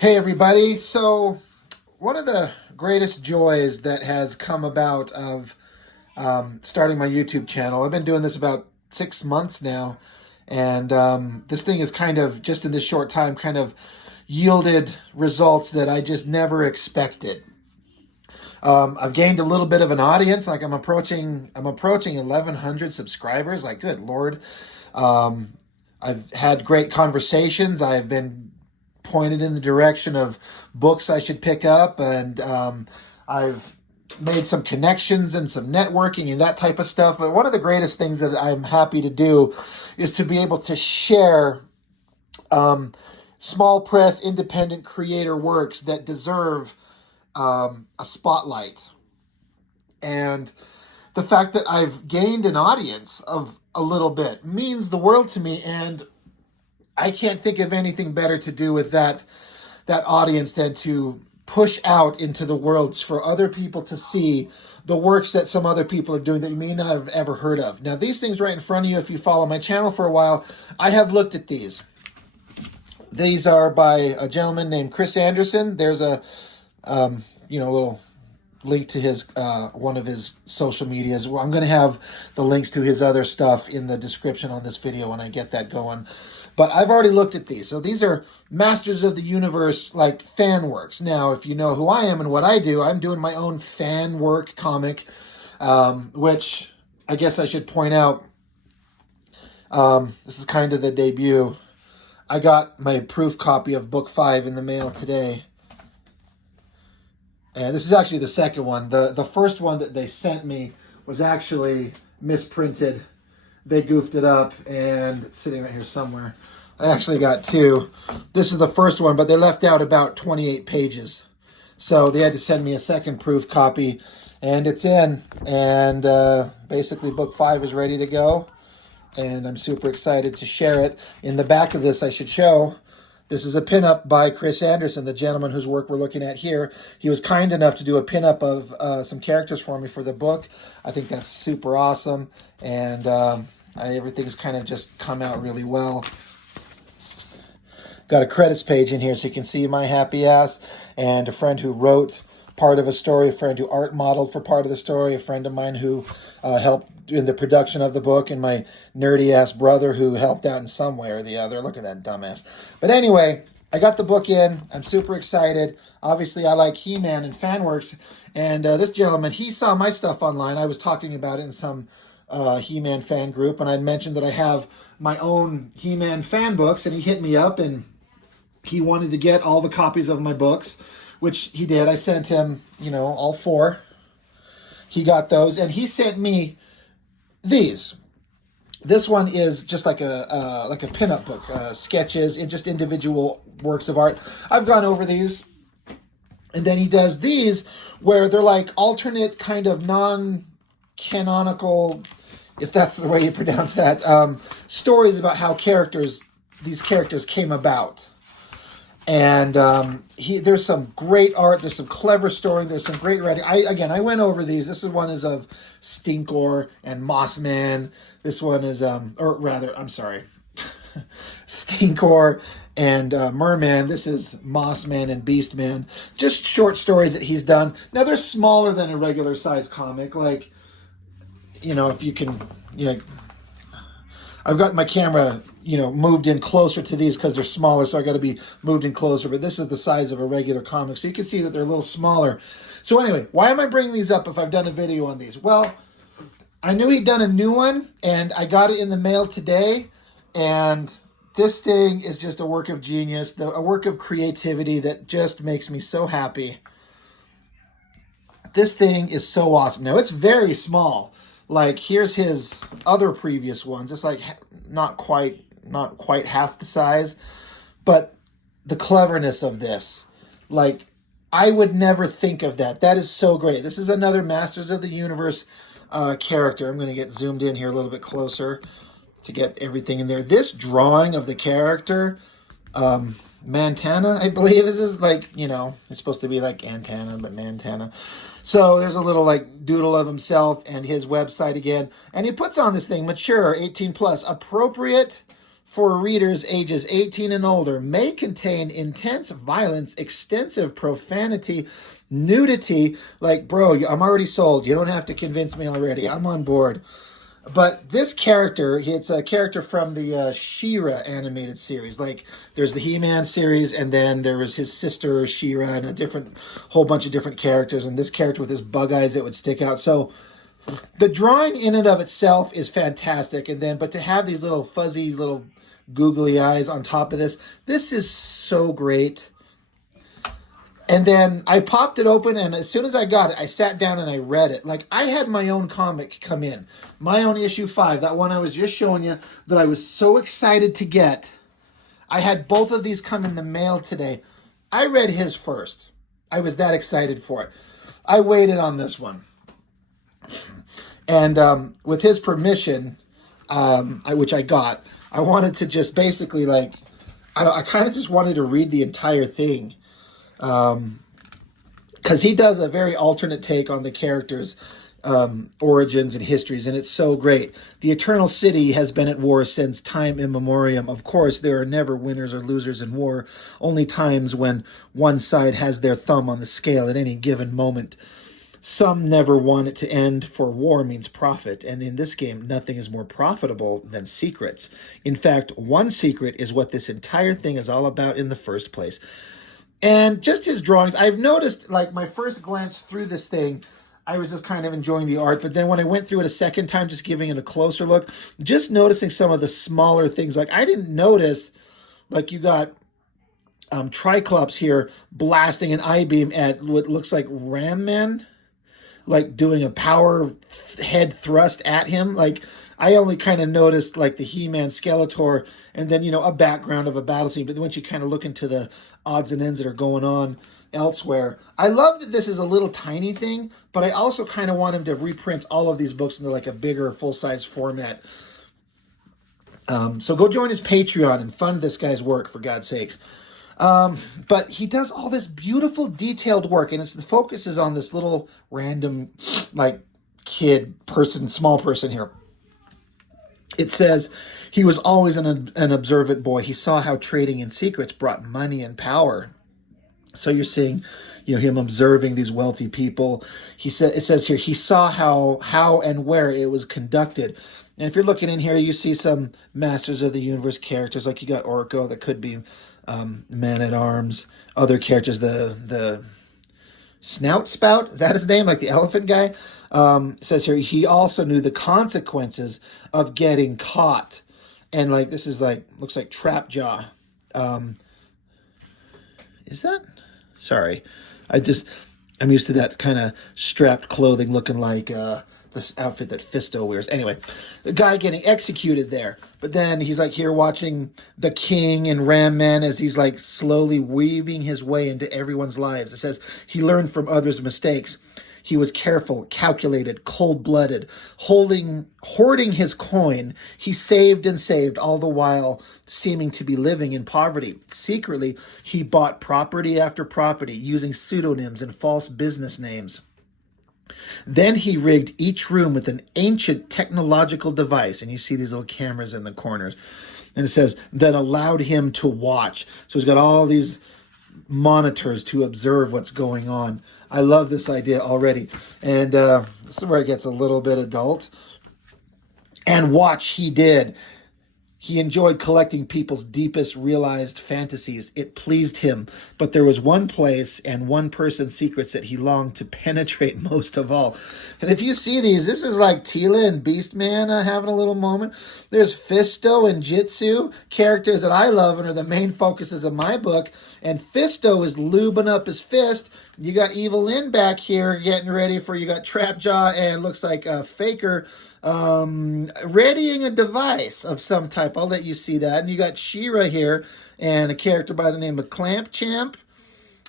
Hey everybody. So one of the greatest joys that has come about of starting my YouTube channel, I've been doing this about 6 months now, and this thing is kind of, just in this short time, kind of yielded results that I just never expected. I've gained a little bit of an audience. Like I'm approaching 1,100 subscribers. Like, good Lord. Um, I've had great conversations. I've been pointed in the direction of books I should pick up, and I've made some connections and some networking and that type of stuff. But one of the greatest things that I'm happy to do is to be able to share small press, independent creator works that deserve a spotlight. And the fact that I've gained an audience of a little bit means the world to me, and I can't think of anything better to do with that audience than to push out into the world for other people to see the works that some other people are doing that you may not have ever heard of. Now, these things right in front of you, if you follow my channel for a while, I have looked at these. These are by a gentleman named Chris Anderson. There's a little link to his one of his social medias. Well, I'm going to have the links to his other stuff in the description on this video when I get that going. But I've already looked at these. So these are Masters of the Universe, like, fan works. Now, if you know who I am and what I do, I'm doing my own fan work comic, which I guess I should point out, this is kind of the debut. I got my proof copy of book 5 in the mail today. And this is actually the second one. The first one that they sent me was actually misprinted. They goofed it up, and it's sitting right here somewhere. I actually got 2. This is the first one, but they left out about 28 pages. So they had to send me a second proof copy, and it's in. And basically book 5 is ready to go, and I'm super excited to share it. In the back of this, I should show, this is a pinup by Chris Anderson, the gentleman whose work we're looking at here. He was kind enough to do a pinup of some characters for me for the book. I think that's super awesome, and everything's kind of just come out really well. Got a credits page in here so you can see my happy ass, and a friend who wrote part of a story, a friend who art modeled for part of the story, a friend of mine who helped in the production of the book, and my nerdy ass brother who helped out in some way or the other. Look at that dumbass. But anyway, I got the book in. I'm super excited. Obviously, I like He-Man and fan works, and this gentleman, he saw my stuff online. I was talking about it in some He-Man fan group, and I mentioned that I have my own He-Man fan books, and he hit me up, and he wanted to get all the copies of my books, which he did. I sent him, all 4. He got those, and he sent me these. This one is just like a pinup book, sketches, and just individual works of art. I've gone over these, and then he does these where they're like alternate kind of non-canonical, if that's the way you pronounce that, stories about how these characters came about. And there's some great art. There's some clever story. There's some great writing. I went over these. This one is of Stinkor and Mossman. This one is, Stinkor and Merman. This is Mossman and Beastman. Just short stories that he's done. Now, they're smaller than a regular size comic. Like, if you can, I've got my camera, moved in closer to these because they're smaller, so I got to be moved in closer. But this is the size of a regular comic, so you can see that they're a little smaller. So anyway, why am I bringing these up if I've done a video on these? Well, I knew he'd done a new one, and I got it in the mail today, and this thing is just a work of genius, a work of creativity that just makes me so happy. This thing is so awesome. Now, it's very small. Like, here's his other previous ones. It's like not quite half the size, but the cleverness of this, like, I would never think of that. That is so great. This is another Masters of the Universe character. I'm going to get zoomed in here a little bit closer to get everything in there. This drawing of the character, Mantana, I believe is his, it's supposed to be like antenna, but Mantana. So there's a little doodle of himself and his website again. And he puts on this thing, mature, 18 plus, appropriate for readers ages 18 and older may contain intense violence, extensive profanity, nudity. Like, bro, I'm already sold. You don't have to convince me already. I'm on board. But this character, it's a character from the She-Ra animated series. Like, there's the He-Man series, and then there was his sister She-Ra, and whole bunch of different characters. And this character with his bug eyes that would stick out. So the drawing in and of itself is fantastic. And then, but to have these little fuzzy, little googly eyes on top of this is so great. And then I popped it open, and as soon as I got it, I sat down and I read it. Like, I had my own comic come in. My own issue 5, that one I was just showing you, that I was so excited to get. I had both of these come in the mail today. I read his first. I was that excited for it. I waited on this one. And with his permission, which I got, I wanted to just basically, like, I kind of just wanted to read the entire thing. Because he does a very alternate take on the characters' origins and histories, and it's so great. The Eternal City has been at war since time immemorial. Of course, there are never winners or losers in war, only times when one side has their thumb on the scale at any given moment. Some never want it to end, for war means profit, and in this game, nothing is more profitable than secrets. In fact, one secret is what this entire thing is all about in the first place. And just his drawings, I've noticed, like, my first glance through this thing, I was just kind of enjoying the art. But then when I went through it a second time, just giving it a closer look, just noticing some of the smaller things. Like, I didn't notice, like, you got Triclops here blasting an I-beam at what looks like Ram Man, like doing a power head thrust at him. Like, I only kind of noticed, like, the He-Man Skeletor and then, a background of a battle scene. But then once you kind of look into the odds and ends that are going on elsewhere, I love that this is a little tiny thing, but I also kind of want him to reprint all of these books into, like, a bigger full-size format. So go join his Patreon and fund this guy's work, for God's sakes. But he does all this beautiful detailed work, and the focus is on this little random, like, small person here. It says, he was always an observant boy. He saw how trading in secrets brought money and power. So you're seeing, him observing these wealthy people. It says here, he saw how and where it was conducted. And if you're looking in here, you see some Masters of the Universe characters, like you got Orko, that could be Man-at-Arms. Other characters, the Spout, is that his name? Like the elephant guy? It says here, he also knew the consequences of getting caught. And, like, this is, like, looks like Trap Jaw. Is that? Sorry. I'm used to that kind of strapped clothing looking like this outfit that Fisto wears. Anyway, the guy getting executed there. But then he's, like, here watching the King and Ram Man as he's, like, slowly weaving his way into everyone's lives. It says he learned from others' mistakes. He was careful, calculated, cold-blooded, hoarding his coin. He saved and saved, all the while seeming to be living in poverty. Secretly, he bought property after property, using pseudonyms and false business names. Then he rigged each room with an ancient technological device, and you see these little cameras in the corners. And it says, that allowed him to watch. So he's got all these monitors to observe what's going on. I love this idea already. And this is where it gets a little bit adult. And watch, he did. He enjoyed collecting people's deepest realized fantasies. It pleased him. But there was one place and one person's secrets that he longed to penetrate most of all. And if you see these, this is like Tila and Beastman having a little moment. There's Fisto and Jitsu, characters that I love and are the main focuses of my book. And Fisto is lubing up his fist. You got Evil Lynn back here getting ready for, you got Trapjaw and looks like Faker readying a device of some type. I'll let you see that. And you got She-Ra here and a character by the name of Clamp Champ.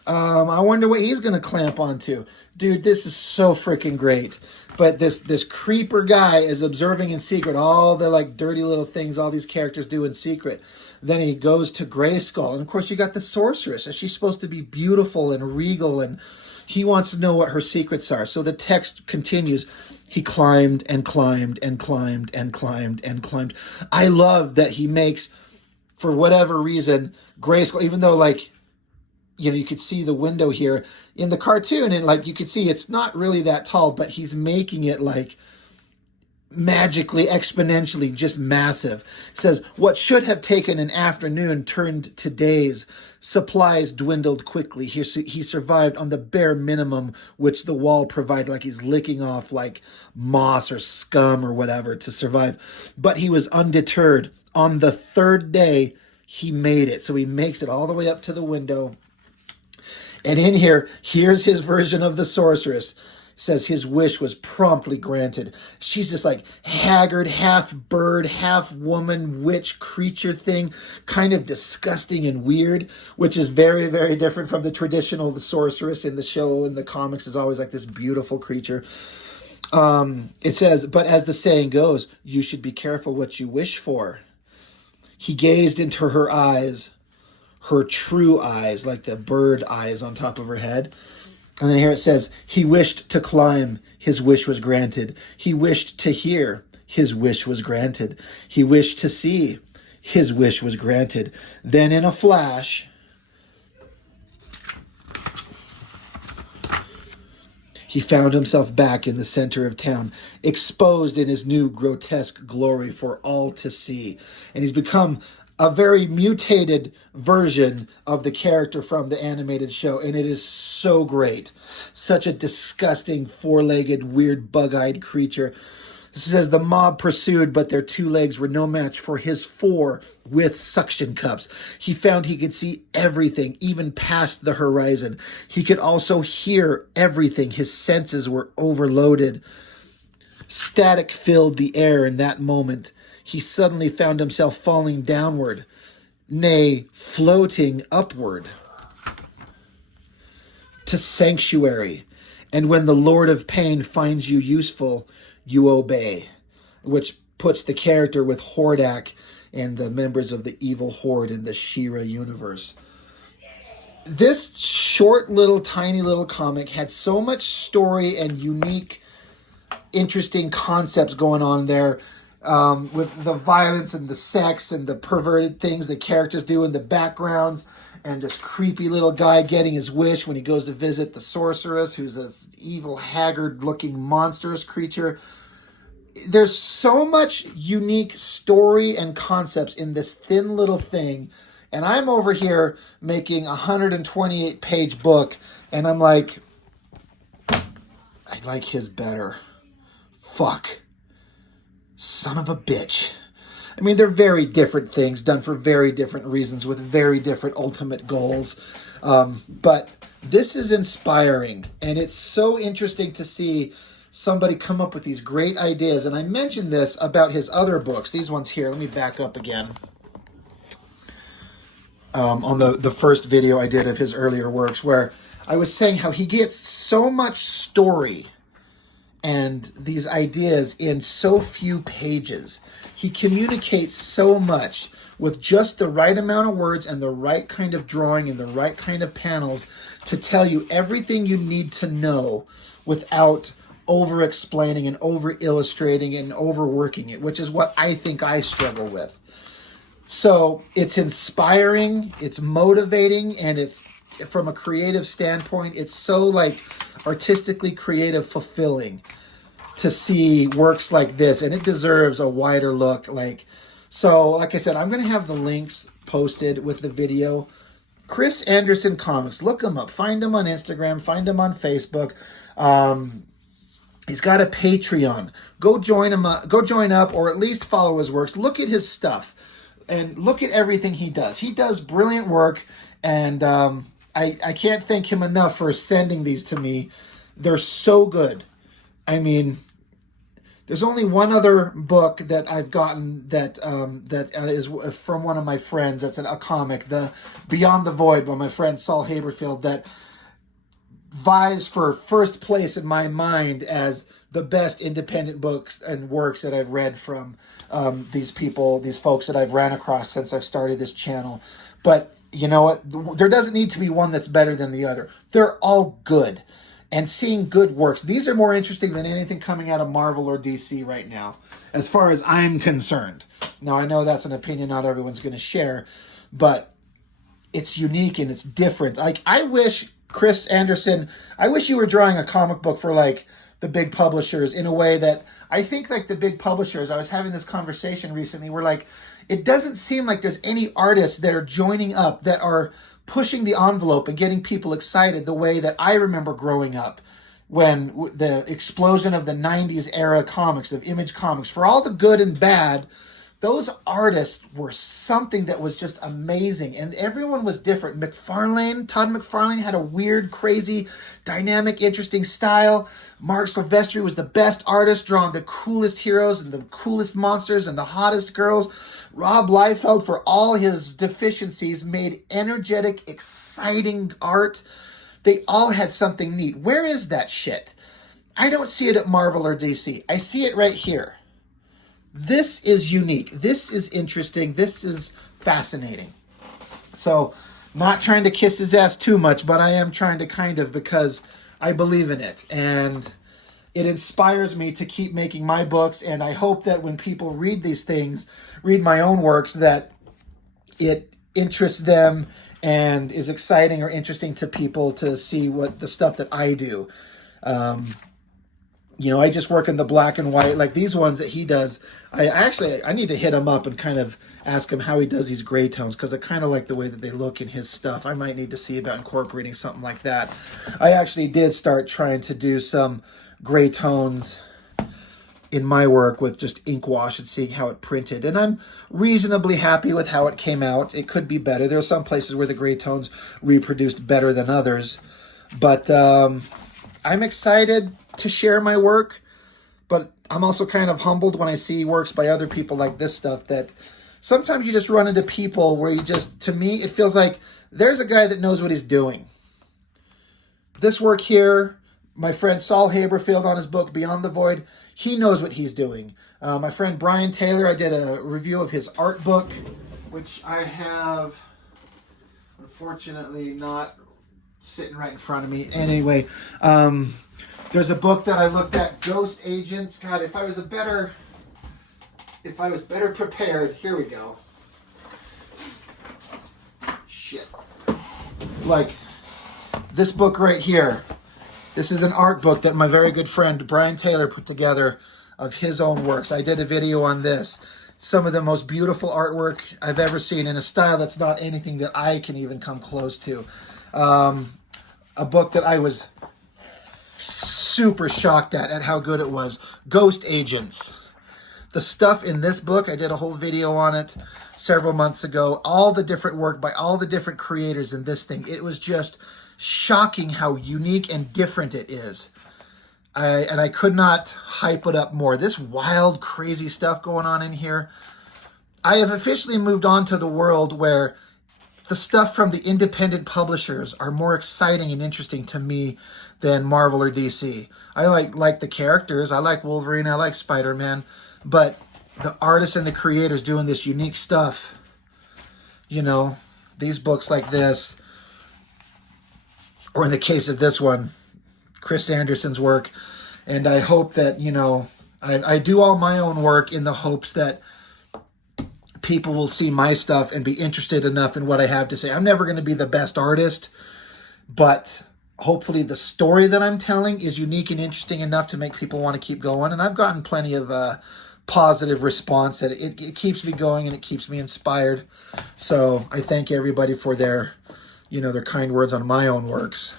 I wonder what he's going to clamp onto. Dude, this is so freaking great. But this creeper guy is observing in secret all the, like, dirty little things all these characters do in secret. Then he goes to Grayskull. And, of course, you got the sorceress. And she's supposed to be beautiful and regal. And he wants to know what her secrets are. So the text continues. He climbed and climbed and climbed and climbed and climbed. I love that he makes for whatever reason, Grayskull, even though like, you know, you could see the window here in the cartoon, and like you could see it's not really that tall, but he's making it like magically, exponentially, just massive. It says, what should have taken an afternoon turned to days. Supplies dwindled quickly. He survived on the bare minimum which the wall provided, like he's licking off like moss or scum or whatever to survive. But he was undeterred. On the third day, he made it. So he makes it all the way up to the window. And in here, here's his version of the sorceress. Says his wish was promptly granted. She's this like haggard, half bird, half woman, witch creature thing, kind of disgusting and weird, which is very, very different from the traditional, the sorceress in the show and the comics is always like this beautiful creature. It says, but as the saying goes, you should be careful what you wish for. He gazed into her eyes, her true eyes, like the bird eyes on top of her head. And then here it says, he wished to climb, his wish was granted. He wished to hear, his wish was granted. He wished to see, his wish was granted. Then in a flash, he found himself back in the center of town, exposed in his new grotesque glory for all to see. And he's become a very mutated version of the character from the animated show, and it is so great. Such a disgusting, four-legged, weird, bug-eyed creature. This says, the mob pursued, but their two legs were no match for his four with suction cups. He found he could see everything, even past the horizon. He could also hear everything. His senses were overloaded. Static filled the air in that moment. He suddenly found himself falling downward, nay, floating upward to sanctuary. And when the Lord of Pain finds you useful, you obey, which puts the character with Hordak and the members of the evil horde in the She-Ra universe. This short little, tiny little comic had so much story and unique, interesting concepts going on there. With the violence and the sex and the perverted things the characters do in the backgrounds, and this creepy little guy getting his wish when he goes to visit the sorceress, who's an evil, haggard-looking, monstrous creature. There's so much unique story and concepts in this thin little thing, and I'm over here making a 128-page book, and I'm like, I like his better. Fuck. Son of a bitch. I mean, they're very different things done for very different reasons with very different ultimate goals. But this is inspiring, and it's so interesting to see somebody come up with these great ideas. And I mentioned this about his other books. These ones here. Let me back up again. On the first video I did of his earlier works, where I was saying how he gets so much story and these ideas in so few pages. He communicates so much with just the right amount of words and the right kind of drawing and the right kind of panels to tell you everything you need to know without over-explaining and over-illustrating and overworking it, which is what I think I struggle with. So it's inspiring, it's motivating, and it's, from a creative standpoint, it's so like artistically creative, fulfilling to see works like this, and it deserves a wider look. So like I said, I'm going to have the links posted with the video. Chris Anderson Comics, look him up, find him on Instagram, find him on Facebook. He's got a Patreon. Go join him up, go join up, or at least follow his works. Look at his stuff and look at everything he does. He does brilliant work, and I can't thank him enough for sending these to me. They're so good. I mean, there's only one other book that I've gotten that is from one of my friends. That's a comic, the Beyond the Void, by my friend Saul Haberfield, that vies for first place in my mind as the best independent books and works that I've read from these people, these folks that I've ran across since I've started this channel. But you know what? There doesn't need to be one that's better than the other. They're all good. and seeing good works. These are more interesting than anything coming out of Marvel or DC right now, as far as I'm concerned. Now, I know that's an opinion not everyone's going to share, but it's unique and it's different. Like, I wish, Chris Anderson, I wish you were drawing a comic book for, like, the big publishers in a way that I think, like, the big publishers, I was having this conversation recently where, like, it doesn't seem like there's any artists that are joining up that are pushing the envelope and getting people excited the way that I remember growing up when the explosion of the 90s era comics, of Image Comics, for all the good and bad, those artists were something that was just amazing. And everyone was different. Todd McFarlane had a weird, crazy, dynamic, interesting style. Mark Silvestri was the best artist, drawing the coolest heroes and the coolest monsters and the hottest girls. Rob Liefeld, for all his deficiencies, made energetic, exciting art. They all had something neat. Where is that shit? I don't see it at Marvel or DC. I see it right here. This is unique. This is interesting. This is fascinating. So, not trying to kiss his ass too much, but I am trying to kind of, because I believe in it. And it inspires me to keep making my books. And I hope that when people read these things, read my own works, that it interests them and is exciting or interesting to people to see what the stuff that I do. You know, I just work in the black and white, like these ones that he does. I need to hit him up and kind of ask him how he does these gray tones, because I kind of like the way that they look in his stuff. I might need to see about incorporating something like that. I actually did start trying to do some gray tones in my work with just ink wash and seeing how it printed. And I'm reasonably happy with how it came out. It could be better. There are some places where the gray tones reproduced better than others. But I'm excited to share my work, but I'm also kind of humbled when I see works by other people like this stuff, that sometimes you just run into people where you just, to me, it feels like there's a guy that knows what he's doing. This work here, my friend Saul Haberfield on his book Beyond the Void, he knows what he's doing. My friend Brian Taylor, I did a review of his art book, which I have, unfortunately, not sitting right in front of me. Anyway, there's a book that I looked at, Ghost Agents. God, if I was better prepared. Here we go. Shit. Like this book right here. This is an art book that my very good friend Brian Taylor put together of his own works. I did a video on this. Some of the most beautiful artwork I've ever seen in a style that's not anything that I can even come close to. A book that I was super shocked at how good it was. Ghost Agents. The stuff in this book, I did a whole video on it several months ago. All the different work by all the different creators in this thing. It was just shocking how unique and different it is. And I could not hype it up more. This wild, crazy stuff going on in here. I have officially moved on to the world where the stuff from the independent publishers are more exciting and interesting to me than Marvel or DC. I like the characters. I like Wolverine. I like Spider-Man. But the artists and the creators doing this unique stuff, you know, these books like this, or in the case of this one, Chris Anderson's work. And I hope that, you know, I do all my own work in the hopes that people will see my stuff and be interested enough in what I have to say. I'm never going to be the best artist, but hopefully the story that I'm telling is unique and interesting enough to make people want to keep going. And I've gotten plenty of positive response that it keeps me going and it keeps me inspired. So I thank everybody for their, you know, their kind words on my own works,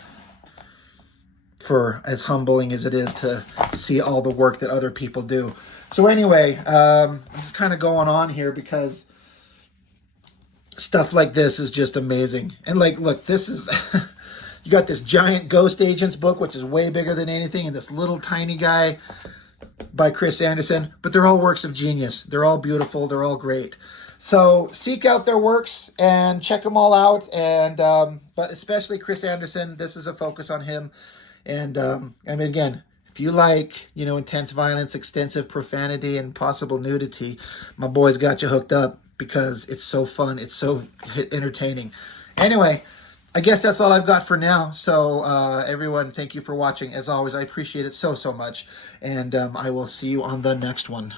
for as humbling as it is to see all the work that other people do. So anyway, I'm just kind of going on here because stuff like this is just amazing. And like, look, this is, you got this giant Ghost Agents book, which is way bigger than anything, and this little tiny guy by Chris Anderson, but they're all works of genius. They're all beautiful. They're all great. So seek out their works and check them all out. And, but especially Chris Anderson, this is a focus on him. And, I mean, again, if you like, you know, intense violence, extensive profanity, and possible nudity, my boy's got you hooked up because it's so fun. It's so entertaining. Anyway, I guess that's all I've got for now. So, everyone, thank you for watching. As always, I appreciate it so, so much. And I will see you on the next one.